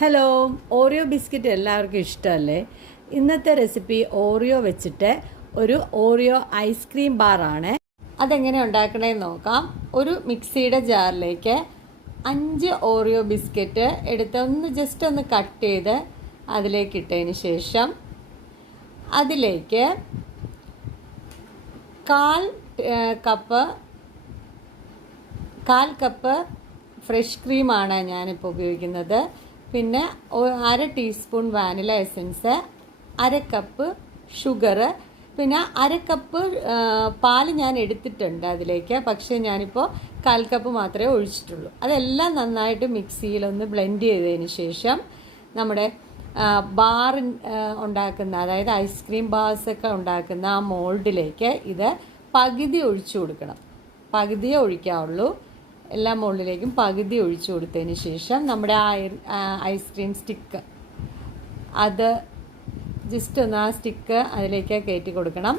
Hello, Oreo biscuit എല്ലാവർക്കും ഇഷ്ടമല്ലേ? ഇന്നത്തെ റെസിപ്പി ഓറിയോ വെച്ചിട്ട് ഒരു ഓറിയോ ഐസ്ക്രീം ബാറാണ്. അതെങ്ങനെ ഉണ്ടാക്കണമെന്ന് നോക്കാം. ഒരു മിക്സിയുടെ ജാറിലേക്ക് 5 ഓറിയോ ബിസ്ക്കറ്റ് എടുത്ത് ജസ്റ്റ് ഒന്ന് കട്ട് ചെയ്ത് അതിലേക്ക് ഇട്ടതിന് ശേഷം അതിലേക്ക് 1/4 കപ്പ് ഫ്രഷ് ക്രീമാണ് ഞാനിപ്പോൾ ഉപയോഗിക്കുന്നത്. പിന്നെ 1/2 teaspoon vanilla essence, 1/2 cup sugar, പിന്നെ 1/2 കപ്പ് പാൽ ഞാൻ എടുത്തിട്ടുണ്ട് അതിലേക്ക്. പക്ഷേ ഞാനിപ്പോൾ 1/4 കപ്പ് മാത്രമേ ഒഴിച്ചിട്ടുള്ളൂ. അതെല്ലാം നന്നായിട്ട് മിക്സിയിലൊന്ന് ബ്ലെൻഡ് ചെയ്തതിന് ശേഷം നമ്മുടെ ബാർ ഉണ്ടാക്കുന്ന, അതായത് ഐസ്ക്രീം ബാർസൊക്കെ ഉണ്ടാക്കുന്ന ആ മോൾഡിലേക്ക് ഇത് പകുതി ഒഴിച്ചു കൊടുക്കണം. പകുതിയേ ഒഴിക്കാവുള്ളൂ. എല്ലാ മോൾഡിലേക്കും പകുതി ഒഴിച്ചു കൊടുത്തതിന് ശേഷം നമ്മുടെ ഐസ്ക്രീം സ്റ്റിക്ക് അത് ജസ്റ്റ് ഒന്ന് ആ സ്റ്റിക്ക് അതിലേക്ക് കയറ്റി കൊടുക്കണം.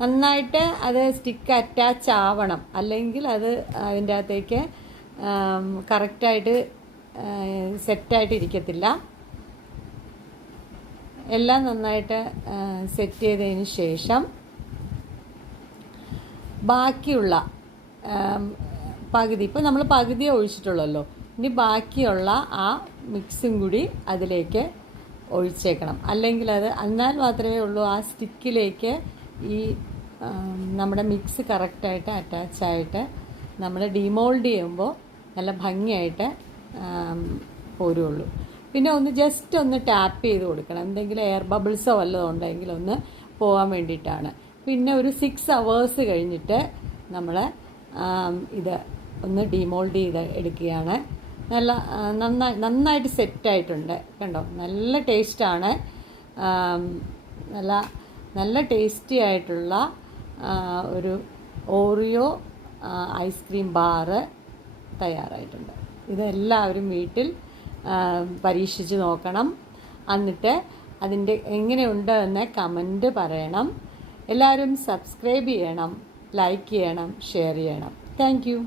നന്നായിട്ട് അത് സ്റ്റിക്ക് അറ്റാച്ച് ആവണം, അല്ലെങ്കിൽ അത് അതിൻ്റെ അകത്തേക്ക് കറക്റ്റായിട്ട് സെറ്റായിട്ട് ഇരിക്കത്തില്ല. എല്ലാം നന്നായിട്ട് സെറ്റ് ചെയ്തതിന് ശേഷം ബാക്കിയുള്ള പകുതി, ഇപ്പോൾ നമ്മൾ പകുതിയെ ഒഴിച്ചിട്ടുള്ളല്ലോ, ഇനി ബാക്കിയുള്ള ആ മിക്സും കൂടി അതിലേക്ക് ഒഴിച്ചേക്കണം. അല്ലെങ്കിൽ എന്നാൽ മാത്രമേ ഉള്ളൂ ആ സ്റ്റിക്കിലേക്ക് ഈ നമ്മുടെ മിക്സ് കറക്റ്റായിട്ട് അറ്റാച്ചായിട്ട് നമ്മൾ ഡിമോൾഡ് ചെയ്യുമ്പോൾ നല്ല ഭംഗിയായിട്ട് പോരുള്ളൂ. പിന്നെ ജസ്റ്റ് ഒന്ന് ടാപ്പ് ചെയ്ത് കൊടുക്കണം. എന്തെങ്കിലും എയർ ബബിൾസോ വല്ലതും ഉണ്ടെങ്കിൽ ഒന്ന് പോകാൻ വേണ്ടിയിട്ടാണ്. പിന്നെ ഒരു 6 hours കഴിഞ്ഞിട്ട് നമ്മൾ ഇത് ഒന്ന് ഡിമോൾഡ് ചെയ്ത് എടുക്കുകയാണ്. നന്നായിട്ട് സെറ്റായിട്ടുണ്ട്, കണ്ടോ? നല്ല ടേസ്റ്റാണ്. നല്ല ടേസ്റ്റി ആയിട്ടുള്ള ഒരു ഓറിയോ ഐസ്ക്രീം ബാറ് തയ്യാറായിട്ടുണ്ട്. ഇതെല്ലാവരും വീട്ടിൽ പരീക്ഷിച്ച് നോക്കണം. എന്നിട്ട് അതിൻ്റെ എങ്ങനെയുണ്ട് എന്ന് കമൻറ്റ് പറയണം. എല്ലാവരും സബ്സ്ക്രൈബ് ചെയ്യണം, ലൈക്ക് ചെയ്യണം, ഷെയർ ചെയ്യണം. Thank you.